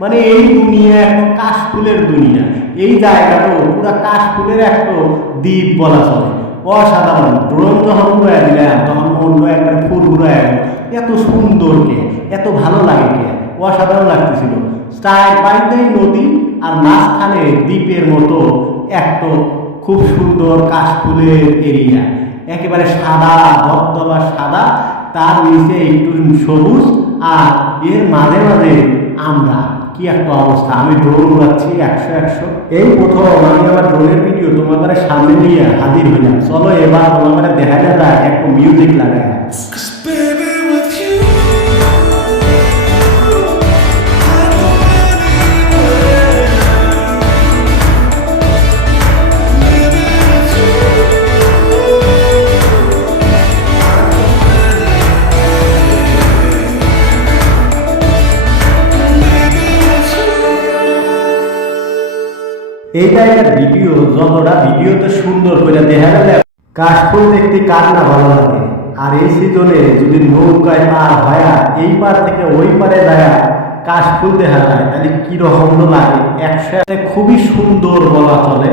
মানে এই দুনিয়া একটা কাশফুলের দুনিয়া। এই জায়গাটাও পুরা কাশফুলের একটা দ্বীপ বলা চলে। অসাধারণ। ড্রোন যখন উড়ায় দিলাম তখন মনটা একবার ফুরফুরায় গেল। এত সুন্দর কে, এত ভালো লাগে কে, অসাধারণ লাগতেছিল। চারপাশে নদী আর মাঝখানে দ্বীপের মতো একটা খুব সুন্দর কাশফুলের এরিয়া, একেবারে সাদা ধবধবা সাদা, তার নিচে একটু সবুজ, আর এর মাঝে মাঝে আমরা। কি একটা অবস্থা! আমি ড্রোন উড়াচ্ছি 100 এই প্রথম আমি আমার ড্রোনের ভিডিও তোমাদের সামনে নিয়ে হাজির হইলাম। চলো এবার তোমাদের দেখা যায় একটা মিউজিক লাগাই। এইটা একটা ভিডিও, যতটা ভিডিওতে সুন্দর করে দেখা গেলে কাশফুল দেখতে কার না ভালো লাগে। আর এই সিজনে যদি নৌকায় পার হয় এই পার থেকে ওই পারে যায় কাশফুল দেখা যায়, তাহলে কিরকম লাগে। একসাথে খুবই সুন্দর বলা চলে।